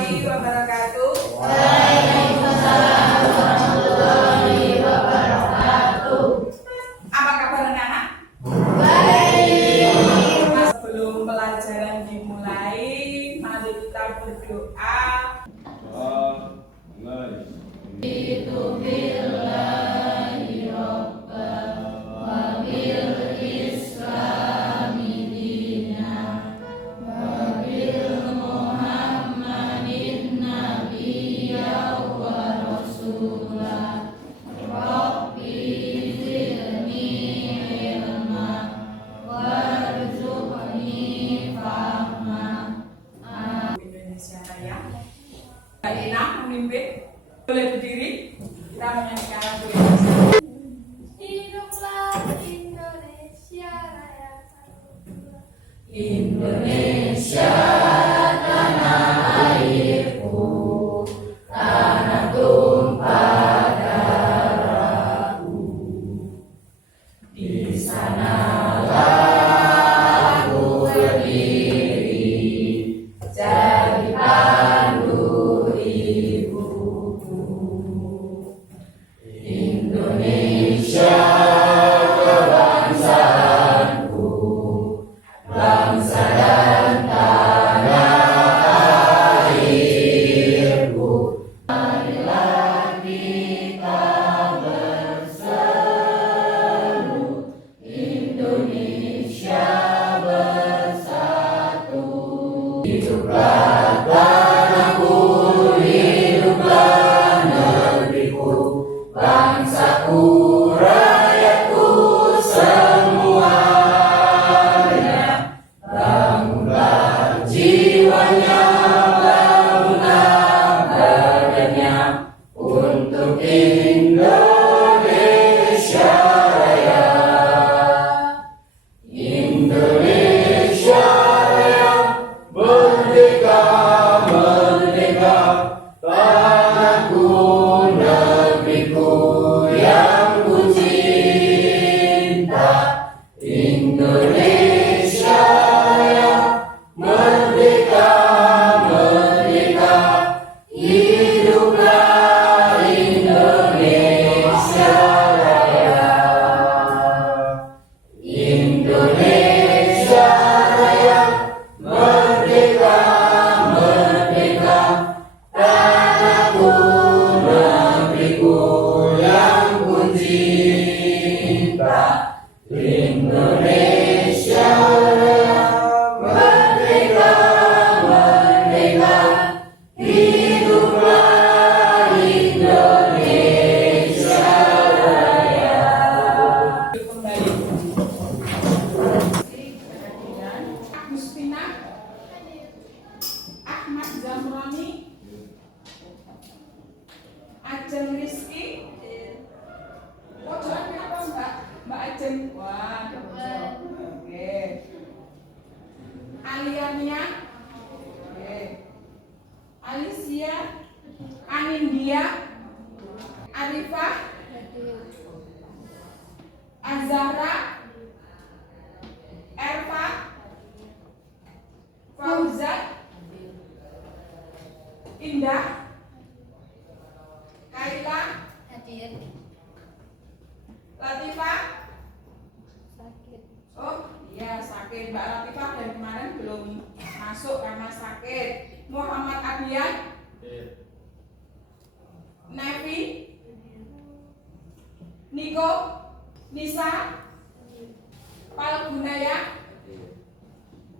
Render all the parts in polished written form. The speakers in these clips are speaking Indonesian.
warahmatullahi wabarakatuh. Waalaikumsalam warahmatullahi wabarakatuh. Apa kabar anak-anak? Baik. Sebelum pelajaran dimulai, mari kita berdoa. Billahi Rabbah wa bil Islami dina wa bil Muhammadin nabiyya wa rasulah. Rabbi zidni ilma warzuqni fahma. Indonesia Raya. Mbak Ina memimpin. Boleh berdiri. Kita menyanyikan lagu Indonesia. Hiduplah Indonesia Raya. Indonesia tanah airku, tanah tumpah darahku. Di sanalah aku berdiri, jadi pandu ibuku. Indonesia kebangsaanku, bangsa dan tanah airku. Marilah kita berseru, Indonesia bersatu. Hiduplah tanahku, hiduplah negeriku, bangsaku, rakyatku semuanya. Bangunlah jiwanya, bangunlah badannya untuk Indonesia Raya. Indonesia Raya, merdeka, merdeka, tanahku, negeriku yang ku cinta. Indonesia Raya, merdeka, merdeka, hiduplah Indonesia Raya. Indonesia Raya, merdeka, merdeka, tanahku, negeriku yang ku cinta. Indonesia Raya, merdeka, merdeka, hiduplah Indonesia Raya. Kembali. Agustina, Ahmad Zamroni, Ajeng Rizky. Pojokan apa Mbak Ajeng? Wah, oke. Aliania, oke. Alicia, Anindia, Arifah, Azahra, Erva, Fauzat, Indah, Kaila, Latifah. Oh iya, sakit. Mbak Latifah dari kemarin belum masuk karena sakit. Muhammad Abian, Nevi, Niko, Nisa, Palgunaya,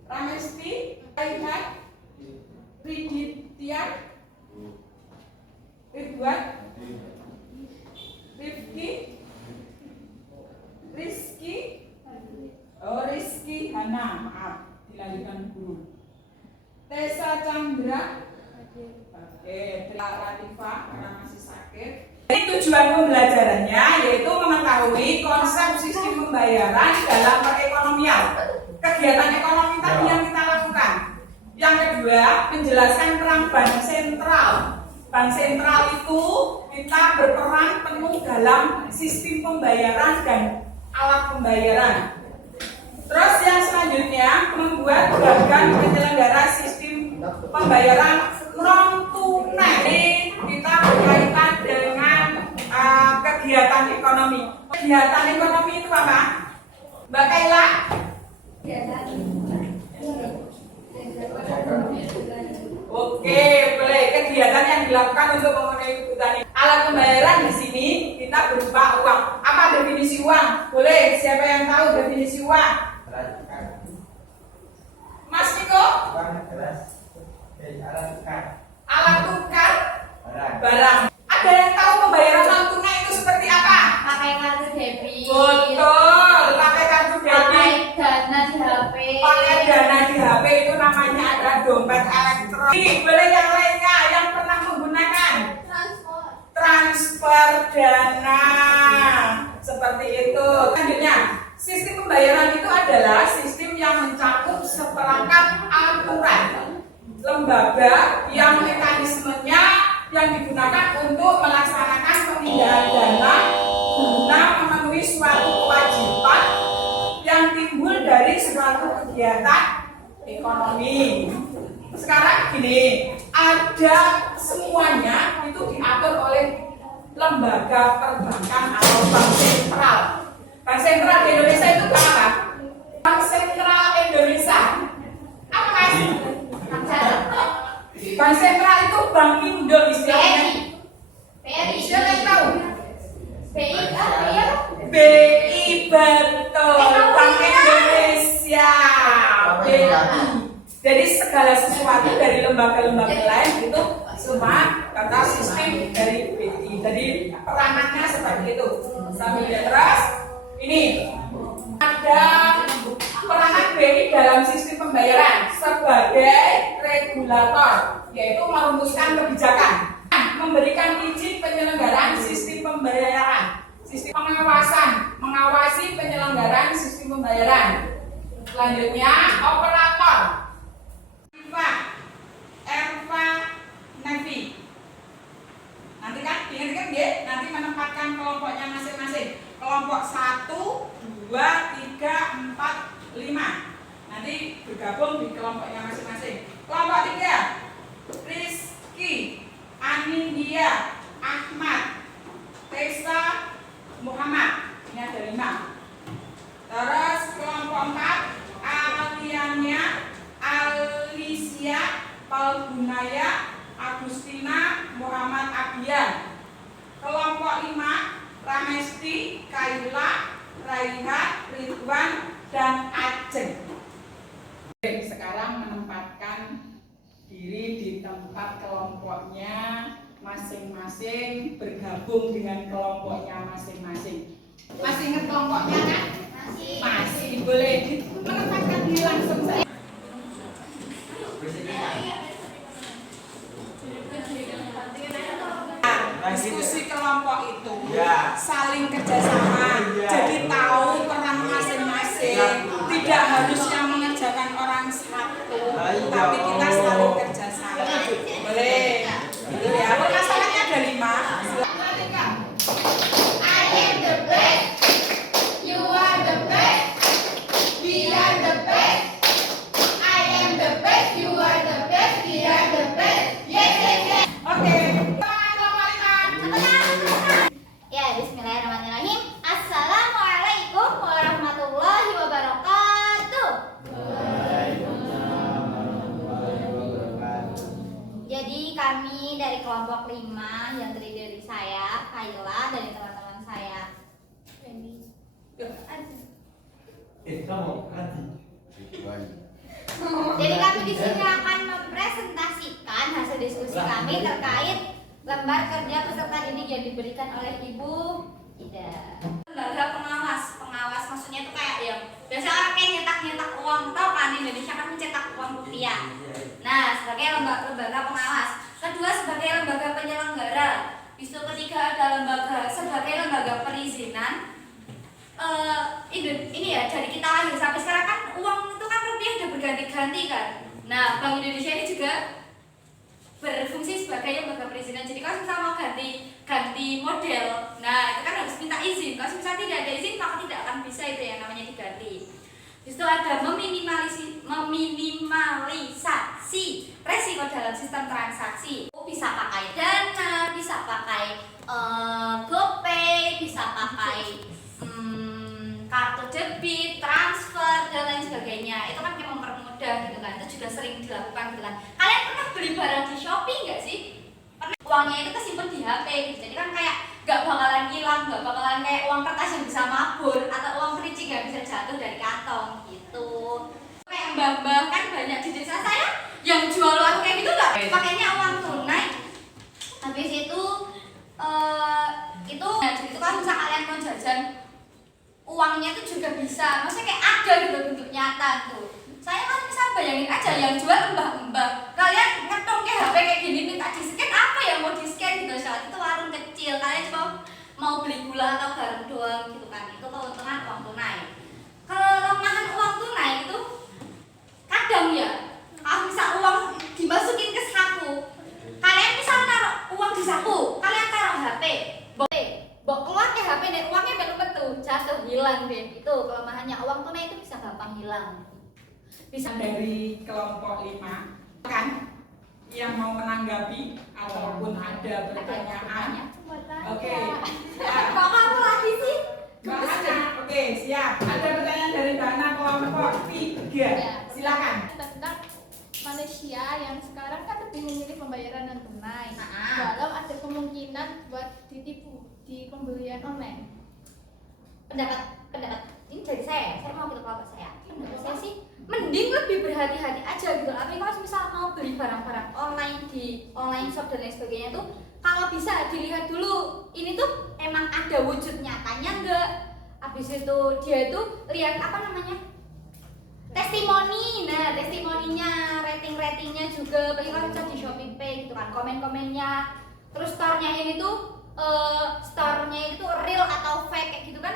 Ramesti, Aihat, Riditya, Ridwan, Rifki, Rizky Hana, maaf dilanjutkan guru. Tessa Chandra, oke, Latifah karena masih sakit. Ini tujuan pembelajarannya yaitu mengetahui konsep sistem pembayaran dalam perekonomian, kegiatan ekonomi tadi yang kita lakukan. Yang kedua, menjelaskan peran bank sentral. Bank sentral itu kita berperan penuh dalam sistem pembayaran dan alat pembayaran. Terus yang selanjutnya membuat bagan penyelenggara sistem pembayaran non kegiatan ekonomi itu apa? Mbak Kaila? Oke, boleh. Kegiatan yang dilakukan untuk memenuhi kebutuhan. Alat pembayaran di sini kita berupa uang. Apa definisi uang? Boleh. Siapa yang tahu definisi uang? Mas Niko? Alat tukar barang. Ada yang tahu pembayaran non tunai itu seperti apa? Pakai kartu debit. Betul. Pakai kartu Pakai debit. dana di HP. Pakai dana di HP itu namanya ada dompet elektronik. Boleh yang lainnya yang pernah menggunakan transfer dana seperti itu. Selanjutnya, sistem pembayaran itu adalah sistem yang mencakup seperangkat aturan lembaga yang mekanismenya yang digunakan untuk melaksanakan pemindahan dana guna memenuhi suatu kewajiban yang timbul dari suatu kegiatan ekonomi. Sekarang gini, ada semuanya itu diatur oleh lembaga perbankan atau bank sentral. Bank sentral di Indonesia itu apa? Bank sentral Indonesia. Apa mas? Bank sentral itu bank Indo istilahnya. BRI. Siapa yang tahu? BI apa ya? BI betul, Bank Indonesia. BI. Jadi segala sesuatu dari lembaga-lembaga lain itu semua kata sistem dari BI. Jadi peranannya seperti itu. Sambil lihat terus, ini ada peranan BI dalam sistem pembayaran sebagai regulator, yaitu merumuskan kebijakan, memberikan izin penyelenggaraan sistem pembayaran, sistem pengawasan, mengawasi penyelenggaraan sistem pembayaran. Selanjutnya operator, ERPA, Navy. Nanti kan, ingat ya, nanti menempatkan kelompoknya masing-masing. Kelompok 1, 2, 3, 4, 5. Nanti bergabung di kelompoknya masing-masing. Kelompok 3, Rizky, Anindya, Ahmad, Tessa, Muhammad. Ini ada 5. Terus kelompok 4, Aliania, Alicia, Palgunaya, Agustina, Muhammad Abian. Kelompok 5, Ramesti, Kaila, Raihan, Ridwan, dan Aceh. Sekarang menempatkan diri di tempat kelompoknya masing-masing, bergabung dengan kelompoknya masing-masing. Masih ingat kelompoknya kan? Masih. Boleh menempatkan diri langsung saja. Diskusi kelompok itu saling kerjasama, jadi tahu peran masing-masing. Tidak harus yang mengerjakan orang satu, tapi kita saling kerjasama. Boleh? Ya, permasalahannya ada 5. I am the best. You are the best. We are the best. I am the best. You are the best. We are the best. Yes, yes, yes. Oke. Ya, bismillahirrahmanirrahim. Assalamualaikum warahmatullahi wabarakatuh. Jadi kami dari kelompok 5 yang terdiri dari saya, Kaila, dari teman-teman saya. Jadi kami di sini akan mempresentasikan hasil diskusi kami terkait lembar kerja peserta didik yang diberikan oleh Ibu Ida. Lembaga pengawas maksudnya itu kayak yang biasa orang kayak nyetak uang, tau kan Indonesia kan mencetak uang rupiah. Nah, sebagai lembaga pengawas. Kedua, sebagai lembaga penyelenggara. Bisa ketiga ada sebagai lembaga perizinan. Ini ya dari kita lahir sampai sekarang kan uang itu kan rupiah udah berganti-ganti kan. Nah, Bank Indonesia ini juga berfungsi sebagai lembaga perizinan. Jadi kalau misalnya mau ganti model, nah itu kan harus minta izin. Kalau misalnya tidak ada izin maka tidak akan bisa itu yang namanya diganti. Itu ada meminimalisasi resiko dalam sistem transaksi. Bisa pakai Dana, bisa pakai GoPay, bisa pakai juga sering dilakukan gitu kan. Kalian pernah beli barang di Shopee nggak sih? Pernah. Uangnya itu kesimpan di HP gitu. Jadi kan kayak nggak bakalan hilang, nggak bakalan kayak uang kertas yang bisa mabur atau uang kerincing nggak bisa jatuh dari kantong gitu. Kayak mbak-mbak kan banyak di desa saya yang jual warung kayak gitu nggak pakainya uang tunai. Habis itu jadi itu kan bisa kalian mau jajan uangnya itu juga bisa, maksudnya kayak ada gitu bentuk nyata tuh. Saya kan bisa bayangin aja yang jual mbak-mbak, kalian ngetung ke HP kayak gini minta di scan apa yang mau di scan gitu. Saat itu warung kecil, kalian cuma mau beli gula atau garam doang gitu kan. Itu keuntungan uang tunai. Kelemahan uang tunai itu kadang ya kalau bisa uang dimasukin ke saku, kalian bisa taruh uang di saku, kalian taruh HP, bawa keluar ke HP dan uangnya betul jatuh hilang deh. Itu kelemahannya uang tunai itu bisa gampang hilang. Bisa dari kelompok 5 kan yang mau menanggapi ataupun ada pertanyaan. Oke. Kok kamu lagi sih? Mbak Ana, oke siap. Ada pertanyaan dari Mbak Ana kelompok 3. Silakan. Tentang manusia yang sekarang kan lebih memilih pembayaran non tunai, walau ada kemungkinan buat ditipu di pembelian online. Pendapat ini dari saya mau kita kelompok saya. Pendapat saya sih mending lebih berhati-hati aja gitu. Tapi kalau misal mau beli barang-barang online di online shop dan lain sebagainya tuh, kalau bisa dilihat dulu ini tuh emang ada wujud nyatanya enggak. Habis itu dia itu lihat apa namanya? Testimoni. Nah, testimoninya, ratingnya juga bagi kalau di Shopee Pay gitu kan, komen-komennya. Terus store-nya ini tuh store-nya itu real atau fake kayak gitu kan.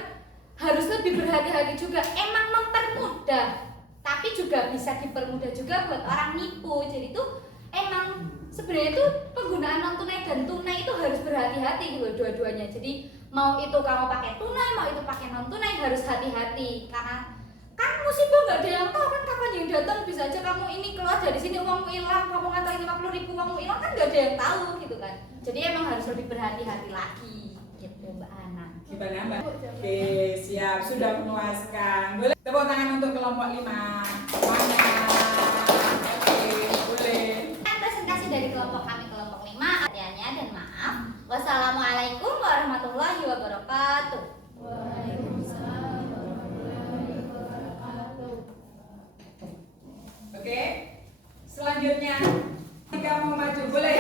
Harus lebih berhati-hati juga. Emang mempermudah, tapi juga bisa dipermudah juga buat orang nipu. Jadi tuh emang sebenarnya itu penggunaan non tunai dan tunai itu harus berhati-hati gitu dua-duanya. Jadi mau itu kamu pakai tunai, mau itu pakai non tunai harus hati-hati karena kan musibah nggak ada yang tahu kan kapan yang datang. Bisa aja kamu ini keluar dari sini uangmu hilang, kamu ngantongi 50.000 uangmu hilang, kan nggak ada yang tahu gitu kan. Jadi emang harus lebih berhati-hati lagi gitu Mbak Ana. Gimana Mbak? Oke siap, sudah memuaskan. Boleh tepuk tangan untuk kelompok 5. Semangat. Oke boleh. Presentasi dari kelompok kami kelompok 5. Pertanyaannya dan maaf. Wassalamualaikum warahmatullahi wabarakatuh. Waalaikumsalam warahmatullahi wabarakatuh. Oke. Selanjutnya jika mau maju boleh.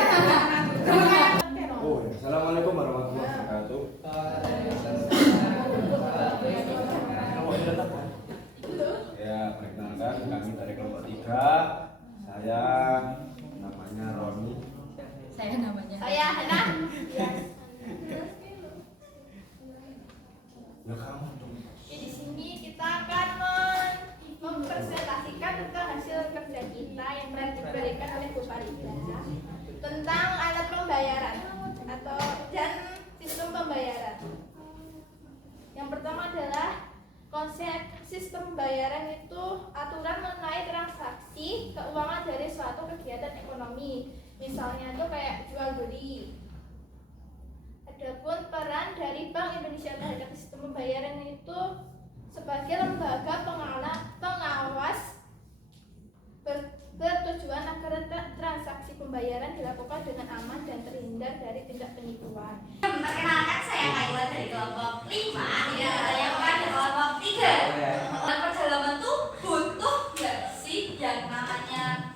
Oh, assalamualaikum warahmatullahi wabarakatuh. Ya, perkenalkan kami dari kelompok 3. Saya namanya Roni. Saya Hana. Ya kamu dong. Di sini kita akan mempresentasikan tentang hasil kerja kita yang telah diberikan oleh Bu Farida tentang alat pembayaran dan sistem pembayaran. Yang pertama adalah konsep sistem pembayaran itu aturan mengenai transaksi keuangan dari suatu kegiatan ekonomi. Misalnya itu kayak jual beli. Adapun peran dari Bank Indonesia terhadap sistem pembayaran itu sebagai lembaga pengawas bertujuan agar transaksi pembayaran dilakukan dengan aman dan terhindar dari tindak penipuan. Perkenalkan saya Kaila dari kelompok 5. Yang pada kelompok 3. Dalam perjalanan tuh butuh nggak sih yang namanya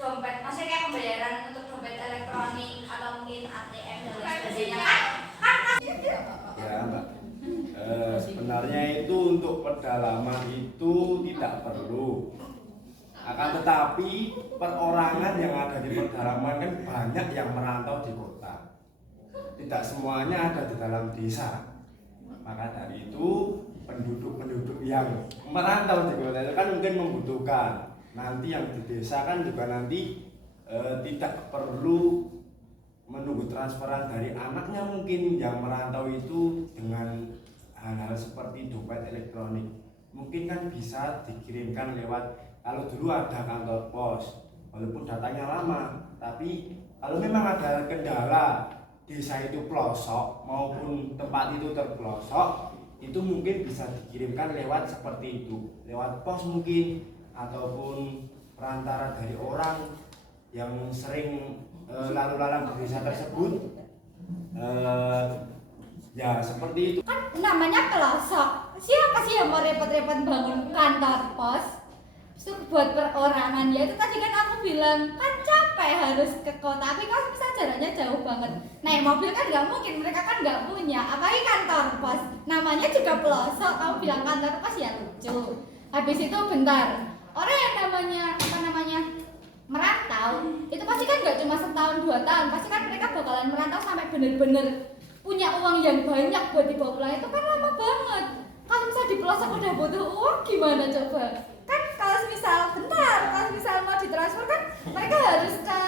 dompet? Maksudnya kayak pembayaran untuk dompet elektronik atau mungkin ATM dan lain sebagainya kan? Ya, Mbak. Sebenarnya itu untuk pedalaman itu tidak perlu. Akan tetapi perorangan yang ada di pedalaman kan banyak yang merantau di kota. Tidak semuanya ada di dalam desa. Maka dari itu penduduk-penduduk yang merantau di kota itu kan mungkin membutuhkan. Nanti yang di desa kan juga nanti tidak perlu menunggu transferan dari anaknya mungkin yang merantau itu dengan hal-hal seperti dompet elektronik. Mungkin kan bisa dikirimkan lewat, kalau dulu ada kantor pos, walaupun datanya lama, tapi kalau memang ada kendala desa itu pelosok maupun tempat itu terpelosok, itu mungkin bisa dikirimkan lewat seperti itu, lewat pos mungkin ataupun perantara dari orang yang sering lalu lalang di desa tersebut. Ya seperti itu. Kan namanya pelosok. Siapa sih yang mau repot-repot bangun kantor pos? Itu buat perorangan ya. Itu tadi kan aku bilang kan capek harus ke kota. Tapi kalau bisa jaraknya jauh banget. Naik mobil kan nggak mungkin. Mereka kan nggak punya. Apalagi kantor pos. Namanya juga pelosok. Kamu bilang kantor pos ya lucu. Habis itu bentar. Orang yang namanya merantau itu pasti kan nggak cuma setahun 2 tahun. Pasti kan mereka bakalan merantau sampai bener-bener punya uang yang banyak buat dibawa pulang. Itu kan lama banget. Kalau misal di pelosok udah butuh uang gimana coba? Kan kalau misal bentar, kalau misal mau ditransfer kan mereka harus ke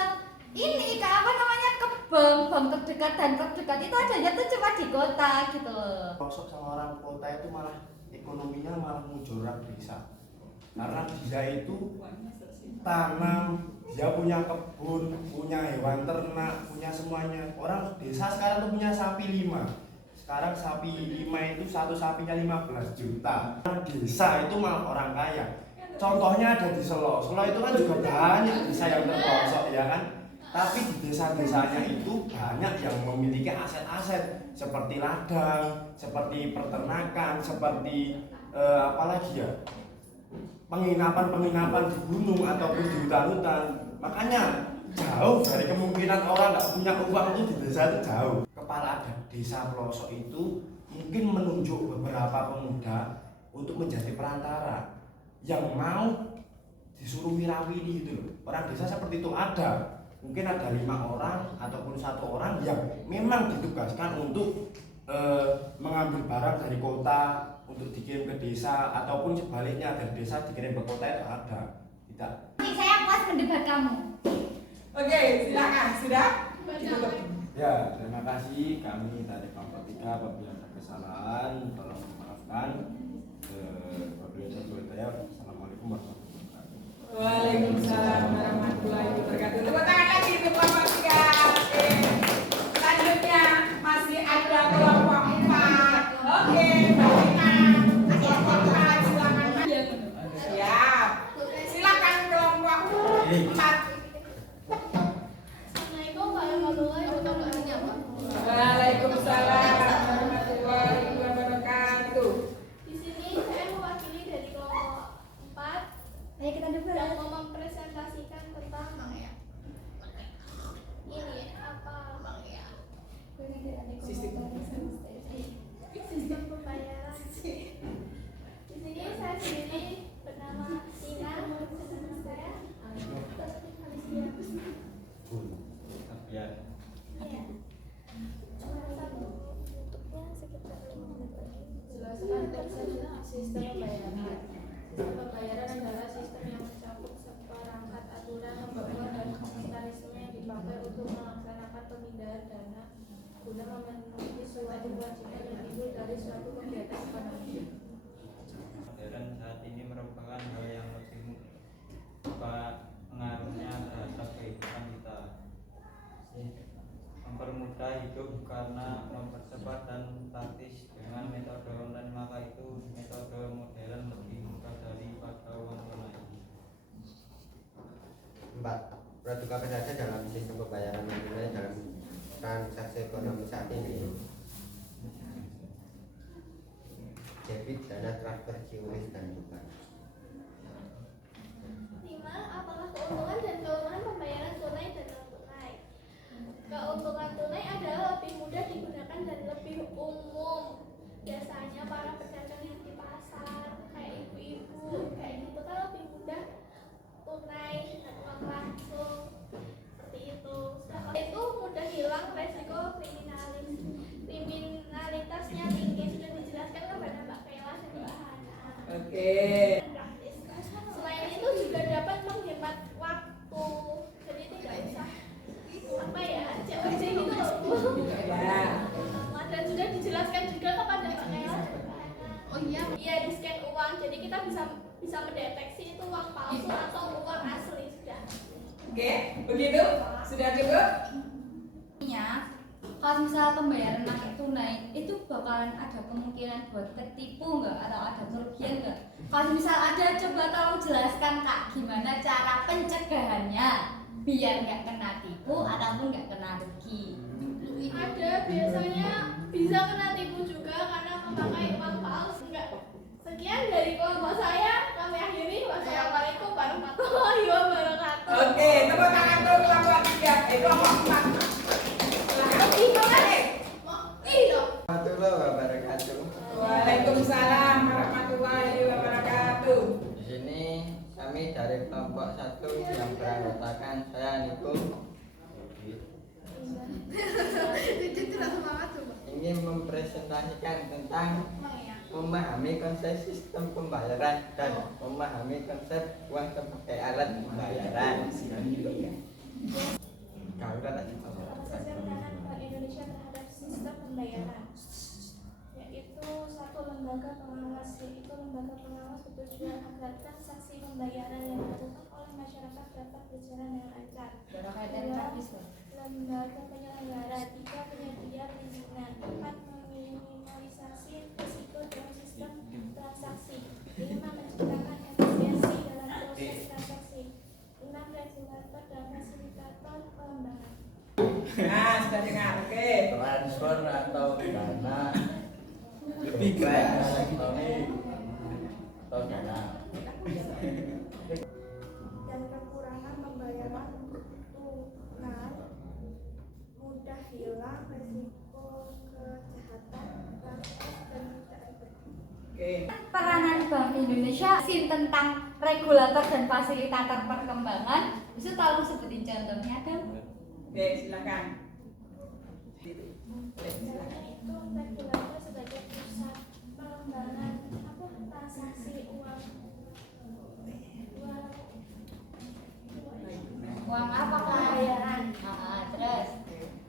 ini, ke apa namanya, ke bank terdekat, dan terdekat itu adanya tuh cuma di kota gitu loh. Pelosok sama orang kota itu malah ekonominya malah mujorak desa. Karena dia itu tanam, dia punya kebun, punya hewan ternak, punya semuanya. Orang desa sekarang tuh punya sapi 5. Sekarang sapi 5 itu satu sapinya 15 juta. Desa itu malah orang kaya. Contohnya ada di Solo. Solo itu kan juga banyak desa yang terpelosok ya kan. Tapi di desa-desanya itu banyak yang memiliki aset-aset seperti ladang, seperti peternakan, seperti apalagi ya, penginapan di gunung ataupun di hutan-hutan. Makanya jauh dari kemungkinan orang nggak punya uang itu di desa itu jauh. Kepala adat desa pelosok itu mungkin menunjuk beberapa pemuda untuk menjadi perantara yang mau disuruh wirawiri gitu loh. Orang desa seperti itu ada. Mungkin ada 5 orang ataupun 1 orang yang memang ditugaskan untuk mengambil barang dari kota untuk dikirim ke desa, ataupun sebaliknya dari desa dikirim ke kota itu ada. Tidak. Saya puas mendebat kamu. Oke, silakan. Sudah? Ya, terima kasih. Kami dari kelompok 3 apabila ada kesalahan tolong maafkan. Assalamualaikum warahmatullahi wabarakatuh. Waalaikumsalam warahmatullahi wabarakatuh. Tepuk tangan lagi untuk kelompok 3. Oke. Selanjutnya masih ada kelompok 4. Oke, Mbak Ina. Kelompok 4 silakan. Siap. Silakan kelompok 4. Assalamualaikum warahmatullahi wabarakatuh. Waalaikumsalam warahmatullahi wabarakatuh. Di sini saya mewakili dari kelompok 4 Ayo kita debat. yang mau mempresentasikan tentang ini apa sistem pembayaran. Di sini saya sendiri bernama Tina, saya Ya. Jelaskan teksnya sistem pembayaran. Sistem pembayaran adalah sistem yang mencakup seperangkat aturan, lembaga, dan mekanisme yang dipakai untuk melaksanakan pemindahan dana guna memenuhi suatu kewajiban yang timbul dari suatu kegiatan ekonomi. Modern saat ini merupakan hal yang lebih pengaruhnya terhadap kehidupan kita, mempermudah hidup karena mempercepat dan praktis dengan metode online, maka itu metode modern lebih mudah daripada uang tunai. 4. Produk apa saja dalam sistem pembayaran non tunai dalam transaksi ekonomi saat ini? Debit, dana, transfer, QRIS, dan bukan. 5. Apalah keuntungan dan kelemahan pembayaran tunai dan non tunai? Keuntungan tunai adalah lebih mudah digunakan dan lebih umum. Biasanya para pedagang yang di pasar, kayak ibu-ibu, kayak gitu kan lebih mudah tunai dengan uang langsung, seperti itu. Setelah itu mudah hilang resiko kriminalitasnya tinggi, sudah dijelaskan kepada Mbak Kayla dan Mbak Hana. Oke. Praktis. Selain itu juga dapat menghemat waktu, jadi tidak usah apa ya, COD gitu loh Bu. Ya. Dan sudah dijelaskan juga kepada Mbak Kayla dan Mbak Hana. Oh iya, iya, di scan uang, jadi kita bisa mendeteksi itu uang palsu atau uang asli sudah. Oke, begitu? Sudah cukup? kalau misalnya pembayaran pakai tunai itu bakalan ada kemungkinan buat ketipu nggak atau ada kerugian nggak? Kalau misal ada, coba tolong jelaskan Kak gimana cara pencegahannya biar nggak kena tipu ataupun nggak kena rugi. Ada, biasanya bisa kena tipu juga karena memakai uang palsu. Enggak. Sekian dari kelompok saya, kami akhiri. Wassalamualaikum warahmatullahi wabarakatuh. Oke, tepuk tangan untuk kelompok 3. Kelompok 4. Warahmatullahi wabarakatuh. Waalaikumsalam warahmatullahi wabarakatuh. Di sini kami dari kelompok 1 yang beranggotakan saya Niko ingin mempresentasikan tentang memahami konsep sistem pembayaran dan memahami konsep uang sebagai alat pembayaran. Kau tadi Penanganan Bank Indonesia terhadap sistem pembayaran, yaitu satu lembaga pengawas, yaitu lembaga pengawas bertujuan agar transaksi pembayaran yang dilakukan oleh masyarakat dapat berjalan dengan lancar. Dua, lembaga penyelenggara. 3, penyedia perizinan. 4, meminimalisasi risiko dalam sistem transaksi. 5, menciptakan efisiensi dalam proses transaksi. 6, regulator dan fasilitator pengembangan. Nah, sudah dengar. Oke. transfer atau dana lebih baik elektronik atau dana. Dan kekurangan pembayaran tunai, mudah hilang, risiko kejahatan, transaksi dan tidak ribet. Oke. Peranan Bank Indonesia sin tentang regulator dan fasilitator perkembangan itu tolong sebutin contohnya dong. Oke, silakan. Itu regulator sebagai pusat pengembangan transaksi uang Uang apa Kak? pembayaran. Terus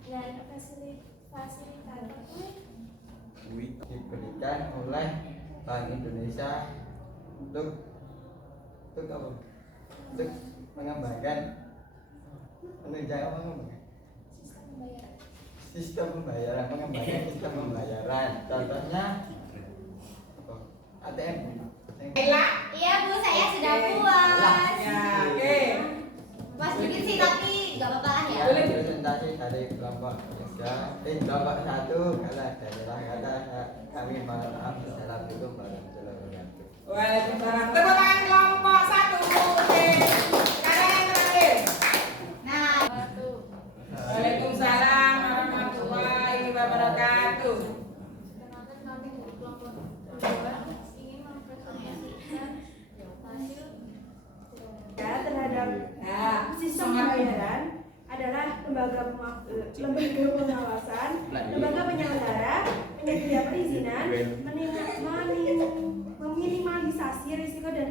Dan fasilitator Diberikan oleh Bank Indonesia untuk apa? Untuk mengembangkan sistem pembayaran, mengembangkan sistem pembayaran. Contohnya apa? ATM. Ella. iya Bu, saya sudah puas. Ya, oke. Mas dikit sih tapi nggak apa-apa lah ya. Boleh. Presentasi dari kelompok 3, kelompok 1 kalah dari kata kami mohon maaf. Assalamualaikum warahmatullahi wabarakatuh. Waalaikumsalam. Tepuk tangan kelompok 1. Oke. Sekarang yang terakhir. Nah, Waalaikumsalam warahmatullahi wabarakatuh. Kenalkan kami dari kelompok 2 ingin mempresentasikan hasil terhadap sistem pembayaran adalah lembaga pengawasan, lembaga penyelenggara, penyedia perizinan, meminimalisasi risiko dan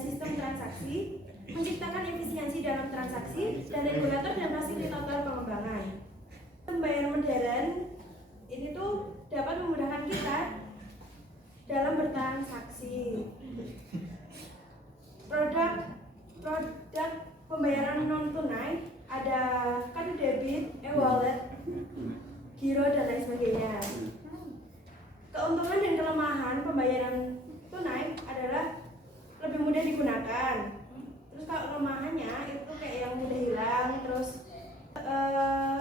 sistem transaksi, menciptakan efisiensi dalam transaksi, dan regulator dan fasilitator pengembangan. Pembayaran modern ini tuh dapat memudahkan kita dalam bertransaksi. Produk pembayaran non tunai ada kartu debit, e-wallet, giro dan lain sebagainya. Keuntungan dan kelemahan pembayaran tunai adalah lebih mudah digunakan. Terus kalau kelemahannya itu kayak yang mudah hilang. Terus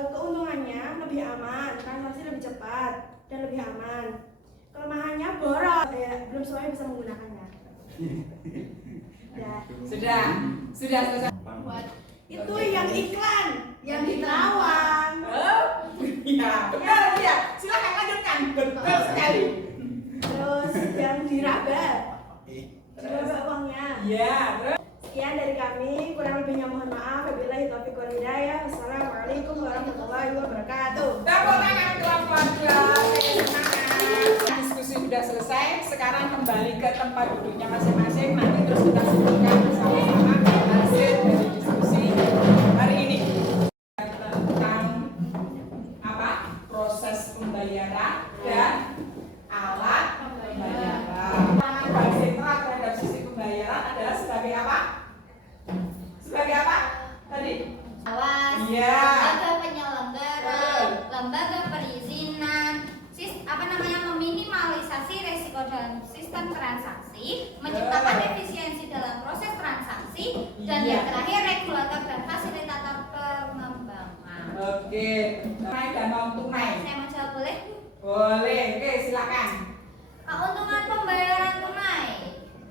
keuntungannya lebih aman, transaksi lebih cepat dan lebih aman. Kelemahannya boros, belum semuanya bisa menggunakannya. Ya. Sudah selesai. Itu yang iklan, yang di Terawang. Oh, iya. Silakan lanjutkan. Betul sekali. Terus yang di Rabat, uangnya. Iya, terus. Sekian dari kami, kurang lebihnya mohon maaf. Wabillahi taufiq wal hidayah. Wassalamualaikum warahmatullahi wabarakatuh. Tepuk tangan kelompok 2. Semangat. Diskusi sudah selesai. Sekarang kembali ke tempat duduknya masing-masing. Nanti terus kita sebutkan bersama-sama hasil dari diskusi hari ini tentang apa? Proses pembayaran dan alat pembayaran. Bank sentral terhadap sistem pembayaran adalah sebagai apa? Sebagai apa? Tadi? awas, Iya. lembaga penyelenggara, lembaga dalam sistem transaksi, menciptakan efisiensi dalam proses transaksi, dan yang terakhir regulator dan fasilitator pengembangan. Oke, tunai dan non tunai. Saya mau jawab boleh? Boleh, oke silakan. Keuntungan pembayaran tunai,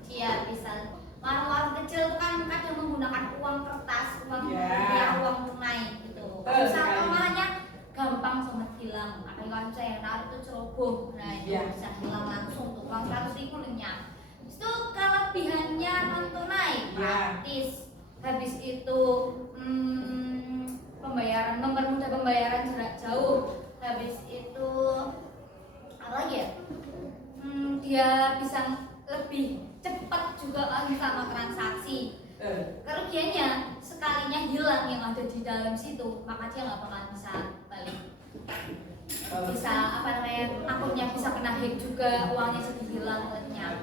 dia bisa warung-warung kecil kan kadang menggunakan uang kertas, uang rupiah, uang tunai gitu. Usaha rumahnya gampang banget hilang. Apalagi saya naruh itu ceroboh, nah itu bisa hilang langsung tuh uang 100.000 lenyap. Itu kelebihannya non tunai, praktis. Habis itu pembayaran, mempermudah pembayaran jarak jauh. Habis itu apa lagi ya? Dia bisa lebih cepat juga sama transaksi. Kerugiannya sekalinya hilang yang ada di dalam situ, maka dia nggak bakal bisa balik. Bisa apa namanya, akunnya bisa kena hack juga, uangnya jadi hilang lenyap.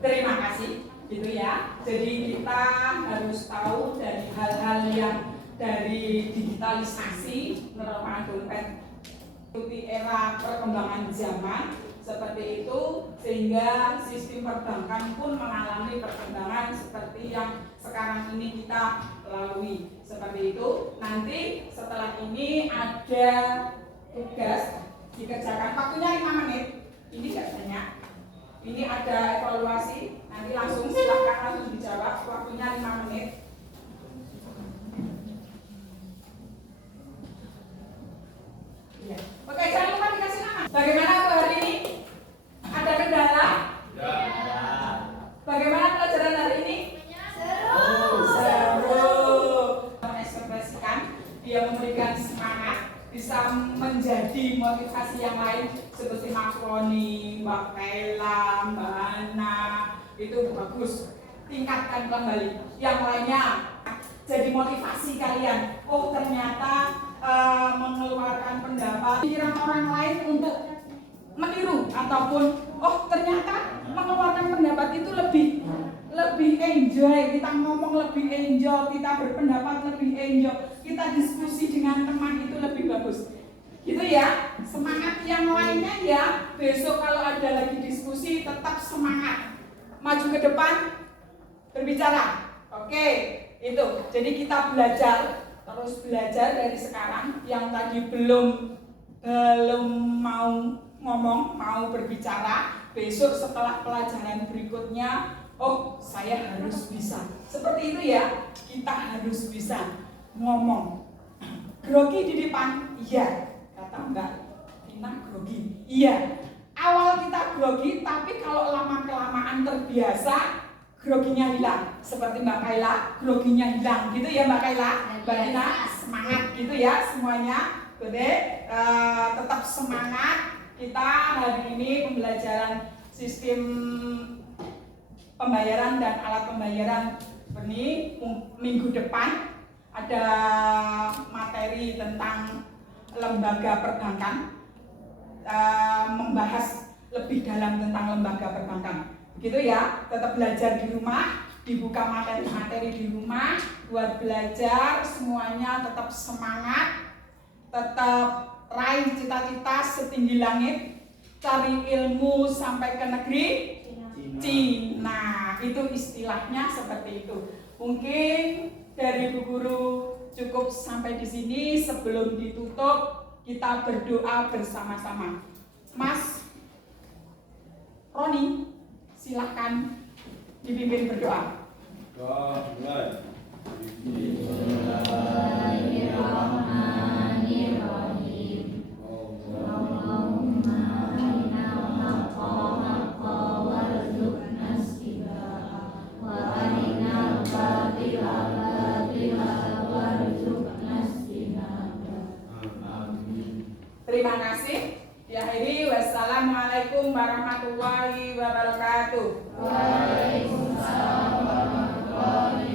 Terima kasih, gitu ya. Jadi kita harus tahu dari hal-hal yang dari digitalisasi merupakan dompet ikuti era perkembangan zaman seperti itu, sehingga sistem perbankan pun mengalami perkembangan seperti yang sekarang ini kita lalui. Seperti itu, nanti setelah ini ada tugas dikerjakan, waktunya 5 menit. Ini tidak banyak. Ini ada evaluasi, nanti langsung silakan langsung dijawab, waktunya 5 menit. Ya. Oke, jangan lupa dikasih nama. Bagaimana untuk hari ini? Ada kendala? Ya. Bagaimana pelajaran hari ini? Seru. Mengekspresikan, dia memberikan semangat, bisa menjadi motivasi yang lain seperti Mas Roni, Mbak Kaila, Mbak Ana, itu bagus. Tingkatkan kembali. Yang lainnya jadi motivasi kalian. Oh ternyata mengeluarkan pendapat pikiran orang lain untuk meniru, ataupun oh ternyata mengeluarkan pendapat itu lebih enjoy, kita ngomong lebih enjoy, kita berpendapat lebih enjoy, kita diskusi dengan teman itu lebih bagus, gitu ya. Semangat yang lainnya ya, besok kalau ada lagi diskusi tetap semangat, maju ke depan, berbicara. Oke, itu. Jadi kita terus belajar dari sekarang. Yang tadi belum mau ngomong, mau berbicara, besok setelah pelajaran berikutnya, oh saya harus bisa. Seperti itu ya, kita harus bisa ngomong. Grogi di depan, iya. Kata Mbak Tina grogi, iya. Awal kita grogi, tapi kalau lama-kelamaan terbiasa, groginya hilang. Seperti Mbak Kaila, groginya hilang, gitu ya Mbak Kaila. Mbak Tina, semangat gitu ya semuanya. Jadi tetap semangat. Kita hari ini pembelajaran sistem pembayaran dan alat pembayaran. Ini minggu depan ada materi tentang lembaga perbankan, membahas lebih dalam tentang lembaga perbankan. Begitu ya, tetap belajar di rumah, dibuka materi-materi di rumah buat belajar, semuanya tetap semangat, tetap raih cita-cita setinggi langit, cari ilmu sampai ke negeri Cina. Itu istilahnya seperti itu. Mungkin dari Bu Guru cukup sampai di sini. Sebelum ditutup, kita berdoa bersama-sama. Mas Roni, silahkan dipimpin berdoa. Mulai. Bismillahirrahmanirrahim. Allahumma arinal haqqa haqqa warzuqna ittiba'ah wa arinal batila batila warzuqna ijtinabah. Amin. Terima kasih. Diakhiri, wassalamualaikum warahmatullahi wabarakatuh. Waalaikumsalam warahmatullahi